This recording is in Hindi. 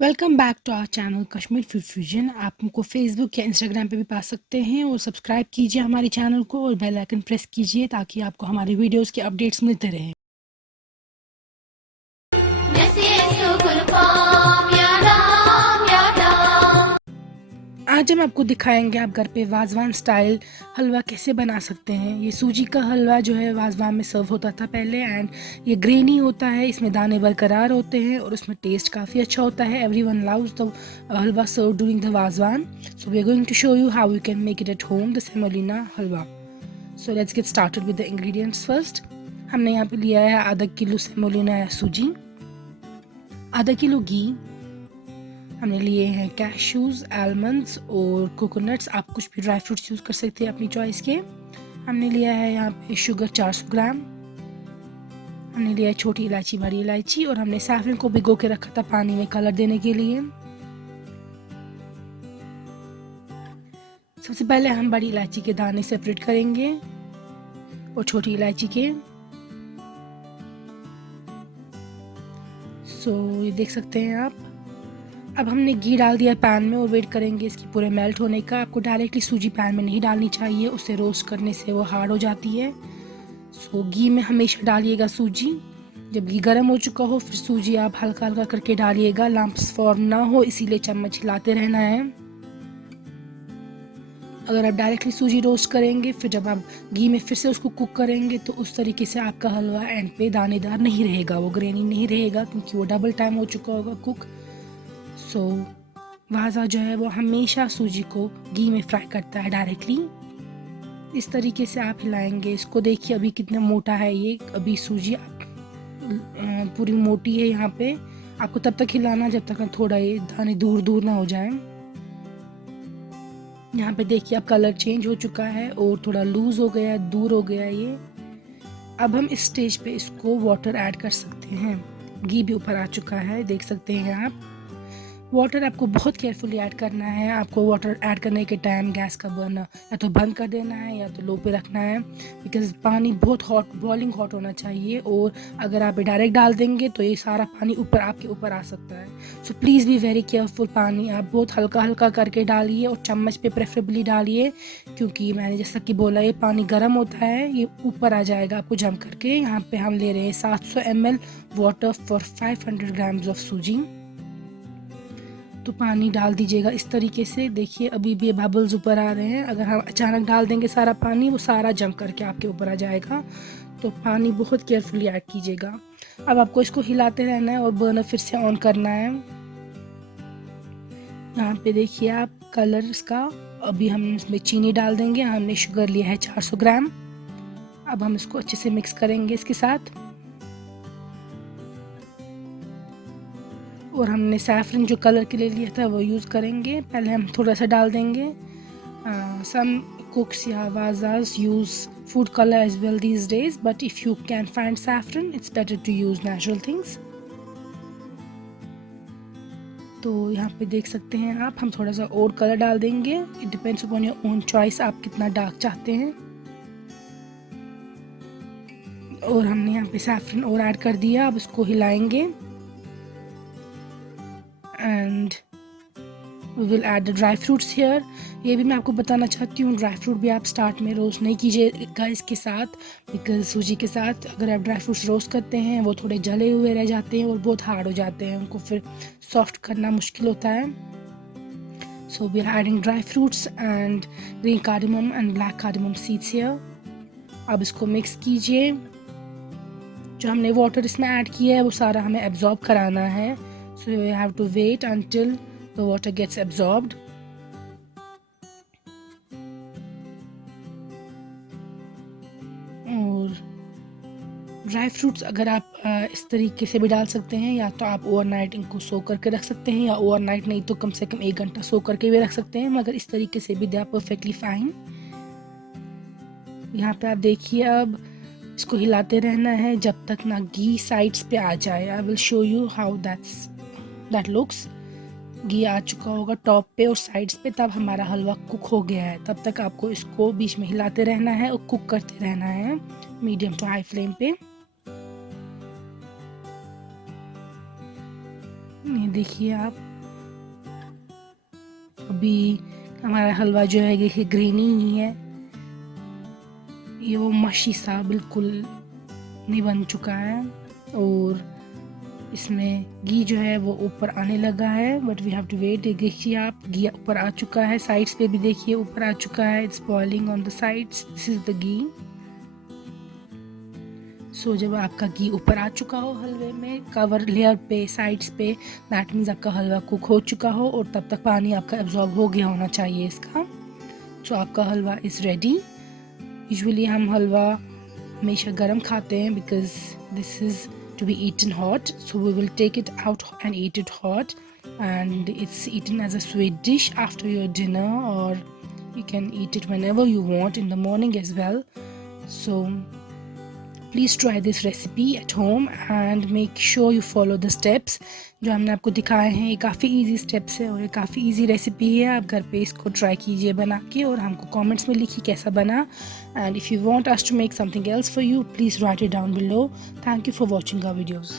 Welcome back to our channel Kashmir food fusion. आप हमको फेसबुक या इंस्टाग्राम पे भी पा सकते हैं और सब्सक्राइब कीजिए हमारे चैनल को और बेल आइकन प्रेस कीजिए ताकि आपको हमारे वीडियोस के अपडेट्स मिलते रहें। आज हम आपको दिखाएंगे आप घर पे वाजवान स्टाइल हलवा कैसे बना सकते हैं। ये सूजी का हलवा जो है वाजवान में सर्व होता था पहले एंड ये ग्रेनी होता है, इसमें दाने बरकरार होते हैं और उसमें टेस्ट काफ़ी अच्छा होता है। Everyone loves the halwa serve during the wazwan. So we are going to show you how you can make it at home, the semolina halwa. So let's get started with the ingredients first. हमने यहाँ पे लिया है आधा किलो सेमोलिना या सूजी, आधा किलो घी, हमने लिए हैं कैशूज़, आलमंड्स और कोकोनट्स। आप कुछ भी ड्राई फ्रूट्स यूज़ कर सकते हैं अपनी चॉइस के। हमने लिया है यहाँ पे शुगर 400 ग्राम, हमने लिया है छोटी इलायची, बड़ी इलायची और हमने सैफरन को भिगो के रखा था पानी में कलर देने के लिए। सबसे पहले हम बड़ी इलायची के दाने सेपरेट करेंगे और छोटी इलायची के। ये देख सकते हैं आप। अब हमने घी डाल दिया पैन में और वेट करेंगे इसकी पूरे मेल्ट होने का। आपको डायरेक्टली सूजी पैन में नहीं डालनी चाहिए, उससे रोस्ट करने से वो हार्ड हो जाती है। घी में हमेशा डालिएगा सूजी। जब घी गर्म हो चुका हो फिर सूजी आप हल्का हल्का करके डालिएगा, लम्प्स फॉर्म ना हो इसीलिए चम्मच हिलाते रहना है। अगर आप डायरेक्टली सूजी रोस्ट करेंगे फिर जब आप घी में फिर से उसको कुक करेंगे तो उस तरीके से आपका हलवा एंड पे दानेदार नहीं रहेगा, वो ग्रेनी नहीं रहेगा क्योंकि वो डबल टाइम हो चुका होगा कुक। वाजा जो है वो हमेशा सूजी को घी में फ्राई करता है डायरेक्टली। इस तरीके से आप हिलाएंगे इसको। देखिए अभी कितना मोटा है ये, अभी सूजी पूरी मोटी है। यहाँ पे आपको तब तक हिलाना जब तक थोड़ा ये दाने दूर दूर ना हो जाए। यहाँ पे देखिए अब कलर चेंज हो चुका है और थोड़ा लूज हो गया, दूर हो गया ये। अब हम इस स्टेज पे इसको वाटर ऐड कर सकते हैं। घी भी ऊपर आ चुका है, देख सकते हैं आप। वाटर आपको बहुत केयरफुली ऐड करना है। आपको वाटर ऐड करने के टाइम गैस का बर्नर या तो बंद कर देना है या तो लो पे रखना है, बिकॉज पानी बहुत हॉट, बॉइलिंग हॉट होना चाहिए। और अगर आप डायरेक्ट डाल देंगे तो ये सारा पानी ऊपर आपके ऊपर आ सकता है। So please be very careful. पानी आप बहुत हल्का हल्का करके डालिए और चम्मच पे प्रेफरेबली डालिए, क्योंकि मैंने जैसा कि बोला ये पानी गर्म होता है, ये ऊपर आ जाएगा आपको जम करके। यहाँ पे हम ले रहे हैं 700 ml water for 500 grams of सूजी। तो पानी डाल दीजिएगा इस तरीके से। देखिए अभी भी बबल्स ऊपर आ रहे हैं। अगर हम अचानक डाल देंगे सारा पानी, वो सारा जम करके आपके ऊपर आ जाएगा। तो पानी बहुत केयरफुली ऐड कीजिएगा। अब आपको इसको हिलाते रहना है और बर्नर फिर से ऑन करना है। यहाँ पे देखिए आप कलर इसका। अभी हम इसमें चीनी डाल देंगे। हमने शुगर लिया है 400 ग्राम। अब हम इसको अच्छे से मिक्स करेंगे इसके साथ। और हमने सैफरन जो कलर के लिए लिया था वो यूज़ करेंगे। पहले हम थोड़ा सा डाल देंगे। सम कुक्स या वाजाज use food colour as well these days, but if you can find saffron it's better to use natural things. तो यहाँ पे देख सकते हैं आप, हम थोड़ा सा और कलर डाल देंगे। It depends upon your own choice, आप कितना डार्क चाहते हैं। और हमने यहाँ पे सैफरन और ऐड कर दिया। अब इसको हिलाएंगे and we will add the dry fruits here. ये भी मैं आपको बताना चाहती हूँ, ड्राई फ्रूट भी आप स्टार्ट में रोस्ट नहीं कीजिएगा इसके साथ, बिकॉज सूजी के साथ अगर आप ड्राई फ्रूट्स रोस्ट करते हैं वो थोड़े जले हुए रह जाते हैं और बहुत हार्ड हो जाते हैं, उनको फिर सॉफ्ट करना मुश्किल होता है। So we are adding dry fruits and green cardamom and black cardamom seeds here. अब इसको मिक्स कीजिए। जो हमने वाटर इसमें ऐड किया है वो सारा हमें एब्जॉर्ब कराना है। So you have to wait until the water gets absorbed। और ड्राई फ्रूट्स अगर आप इस तरीके से भी डाल सकते हैं, या तो आप ओवरनाइट इनको सो करके रख सकते हैं, या ओवरनाइट नहीं तो कम से कम 1 घंटा सो करके भी रख सकते हैं, मगर इस तरीके से भी दे आर परफेक्टली फाइन। यहाँ पे आप देखिए अब इसको हिलाते रहना है जब तक ना घी साइड्स पे आ जाए। I will show you how that looks. घी आ चुका होगा टॉप पे और साइड्स पे, तब हमारा हलवा कुक हो गया है। तब तक आपको इसको बीच में हिलाते रहना है और कुक करते रहना है मीडियम टू हाई फ्लेम पे। ये देखिए आप, अभी हमारा हलवा जो है देखिए ग्रीनी ही है, ये वो मशी सा बिल्कुल नहीं बन चुका है। और इसमें घी जो है वो ऊपर आने लगा है, but we have to wait. देखिए आप, घी ऊपर आ चुका है, साइड्स पे भी देखिए ऊपर आ चुका है, it's boiling on the sides, this is the ghee. So जब आपका घी ऊपर आ चुका हो हलवे में कवर लेयर पे, साइड्स पे, दैट मीन्स आपका हलवा कुक हो चुका हो और तब तक पानी आपका एब्जॉर्ब हो गया होना चाहिए इसका। सो आपका हलवा इज़ रेडी। यूजुअली हम हलवा हमेशा गर्म खाते हैं because this is to be eaten hot, so we will take it out and eat it hot, and it's eaten as a sweet dish after your dinner, or you can eat it whenever you want in the morning as well. So please try this recipe at home and make sure you follow the steps जो हमने आपको दिखाए हैं। ये काफ़ी इजी स्टेप्स है और ये काफ़ी इजी रेसिपी है। आप घर पे इसको ट्राई कीजिए बना के और हमको कमेंट्स में लिखिए कैसा बना। And if you want us to make something else for you, please write it down below. Thank you for watching our videos.